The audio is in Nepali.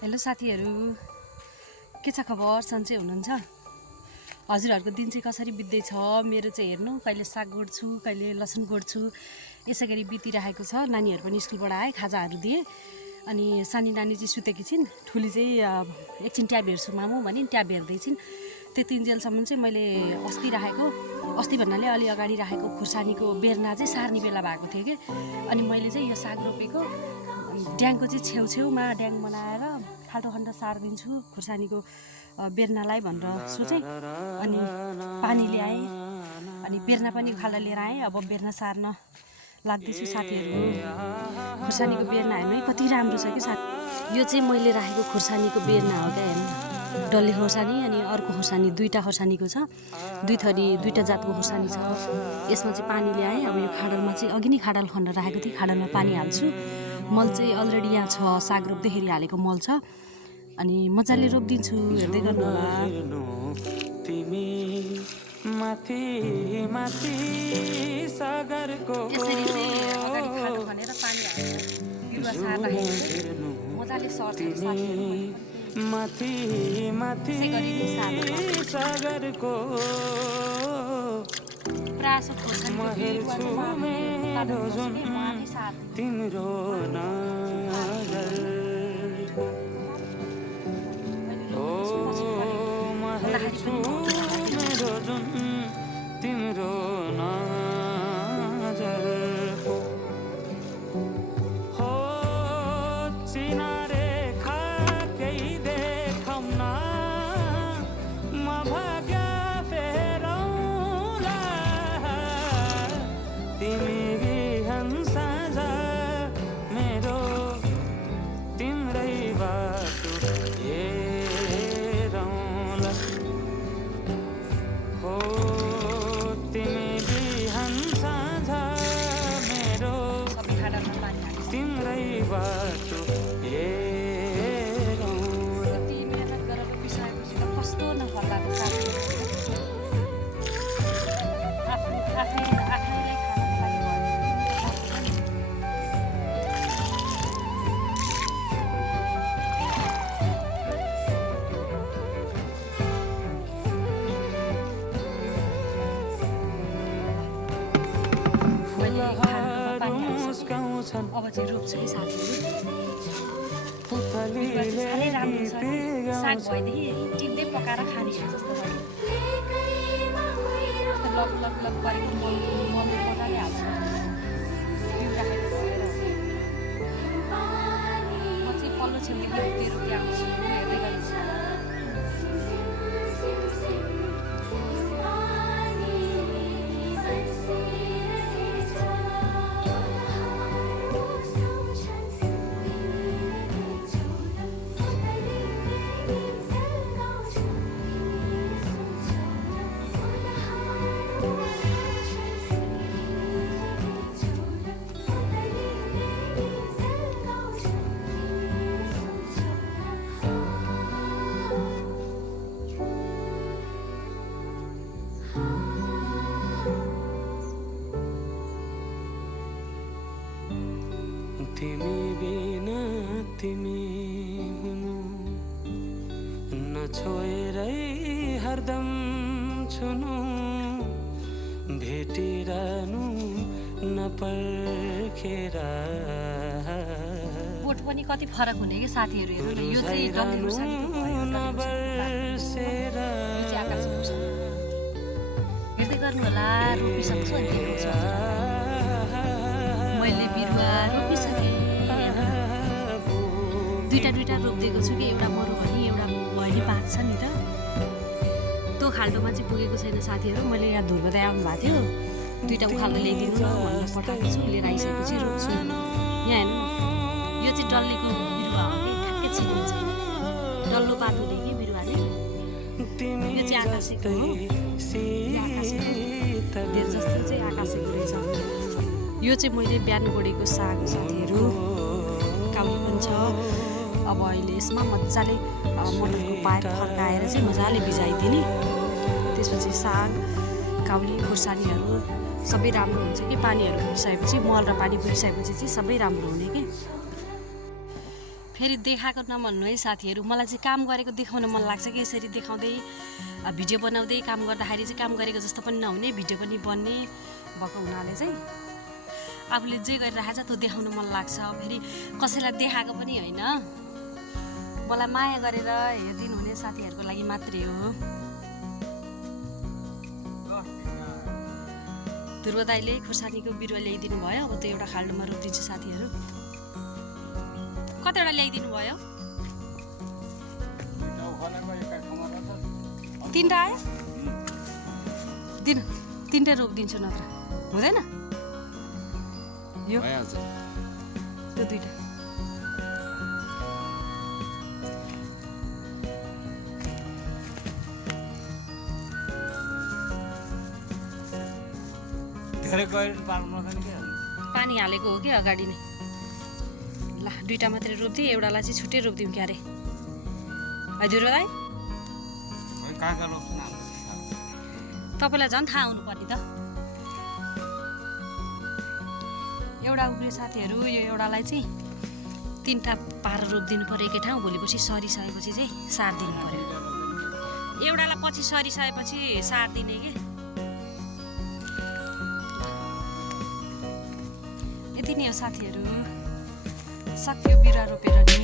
हेलो साथीहरू, के छ खबर? सन्चै हुनुहुन्छ? हजुरहरूको दिन चाहिँ कसरी बित्दैछ? मेरो चाहिँ हेर्नु, कहिले साग गोड्छु, कहिले लसुन गोड्छु, यसै गरी बितिरहेको छ। नानीहरू पनि स्कुलबाट आए, खाजाहरू दिए, अनि सानी नानी चाहिँ सुतेकी छिन्, ठुली चाहिँ एकछिन ट्याब हेर्छु मामु भने ट्याब हेर्दैछिन्। त्यति इन्जेलसम्म चाहिँ मैले अस्ति भन्नाले अलि अगाडि राखेको खुर्सानीको बेर्ना चाहिँ सार्ने बेला भएको थियो कि, अनि मैले चाहिँ यो साग रोपेको ड्याङको चाहिँ छेउछेउमा ड्याङ बनाएर खाल्टो खण्ड सारिदिन्छु खुर्सानीको बेर्नालाई भनेर सोचेँ। अनि पानी ल्याएँ, अनि बेर्ना पनि खाल्डा लिएर आएँ। अब बेर्ना सार्न लाग्दैछु साथीहरू। खुर्सानीको बेर्ना हेर्नु है, कति राम्रो छ कि साथी। यो चाहिँ मैले राखेको खुर्सानीको बेर्ना हो क्या, हेर्नु। डल्ले खोर्सानी अनि अर्को खोर्सानी, दुईवटा खोर्सानीको छ, दुईवटा जातको खोर्सानी छ। यसमा चाहिँ पानी ल्याएँ। अब यो खाडलमा चाहिँ अघि नै खाडल खनेर राखेको थिएँ, खाडलमा पानी हाल्छु। मल चाहिँ अलरेडी यहाँ छ, साग रोप्दैखेरि हालेको मल छ, अनि मजाले रोपिदिन्छु, हेर्दै गर्नु होला। यसरी चाहिँ अगाडि खाडो खनेर पानी हालेर बिरुवा सार्दाखेरि मजाले सर्छ साथीहरू। प्रायः खोर्सानीको बिरुवा तिम्रो तिम्रो नजर हो चिनारे खाकै देखाउन म भाग्य फेरौँला तिमी बिहान साँझ मेरो तिम्रै बाटो हेरौँला हो तिमी बिहान साँझ मेरो तिम्रै बाटो हेरौँला। कति मेहनत गरेर रोपिसकेपछि त कस्तो नफल्ला त साथीहरू। आफैलाई खानको लागि भयो। अब चाहिँ रोप्छु है साथीहरू। साह्रै राम्रो छ, साग भएदेखि टिप्दै पकाएर खाने जस्तो भयो। लग लग लग गरेको मल मजाले हाल्छु। बिउ राखेको भएर म चाहिँ पल्लो छेउदेखि रोप्दै आउँछु, हेर्दै गर्छु। तिमी बिना तिमी हुनु नछोएरै हरदम छुनु भेटिरहनु नपर्खेर बोट पनि कति फरक हुने कि साथीहरू। हेर्नु न, यो चाहिँ डल्ले खोर्सानीको भयो, हेर्दै गर्नु होला। रोपिसक्छु अनि देखाउँछु। मैले बिरुवा रोपिसकेँ, दुईवटा रोपिदिएको छु कि, एउटा मरौ भने एउटा भयो नि, 5 छ नि त। त्यो खाल्टोमा चाहिँ पुगेको छैन साथीहरू। मैले यहाँ धुर्बदै आउनु भएको थियो, 2टा उखाल्टो ल्याइदिनु न भनेर पठाएको छु। लिएर आइसकेपछि रोप्छु। यहाँ हेर्नु, यो चाहिँ डल्लेको बिरुवा हो कि, ठ्याक्कै चिनिन्छ। डल्लो पातोले कि बिरुवाले। यो चाहिँ आकाशेको हो, धेर जस्तो चाहिँ आकाशेको रहेछ। यो चाहिँ मैले बिहान गोडेको साग हो साथीहरू, काउली पनि छ। अब अहिले यसमा मजाले मटरको पाइप फर्काएर चाहिँ मजाले भिजाइदिने। त्यसपछि साग, काउली, खोर्सानीहरू सबै राम्रो हुन्छ कि। पानीहरू पुगिसकेपछि, मल र पानी पुगिसकेपछि चाहिँ सबै राम्रो हुने कि। फेरि देखाएको नभन्नु है साथीहरू, मलाई चाहिँ काम गरेको देखाउन मन लाग्छ कि यसरी देखाउँदै भिडियो बनाउँदै काम गर्दाखेरि चाहिँ काम गरेको जस्तो पनि नहुने, भिडियो पनि बन्ने भएको हुनाले चाहिँ आफूले जे गरिरहेको छ त्यो देखाउन मन लाग्छ। फेरि कसैलाई देखाएको पनि होइन, मलाई माया गरेर हेरिदिनु हुने साथीहरूको लागि मात्रै हो। ध्रुव दाइले खुर्सानीको बिरुवा ल्याइदिनु भयो, अब त एउटा खाल्डोमा रोपिदिन्छु साथीहरू। कतिवटा ल्याइदिनु भयो? 3टा आयो? दिनु 3टा रोपिदिन्छु नत्र हुँदैन? यो त्यो 2टा पानी हालेको हो कि अगाडि नै। ल 2टा मात्रै रोप्दिएँ, एउटालाई चाहिँ छुट्टै रोपिदिउँ क्यारे। हजुर दाइ तपाईँलाई झन् थाहा हुनुपर्ने त। एउटा उब्रियो साथीहरू, यो एउटालाई चाहिँ 3टा पार रोपिदिनु पऱ्यो एकै ठाउँ। भोलिपछि सरिसकेपछि चाहिँ सारिदिनु पऱ्यो। एउटालाई पछि सरिसकेपछि सारिदिने कि। यति नै हो साथीहरू, सक्यो बिरुवा रोपेर नि।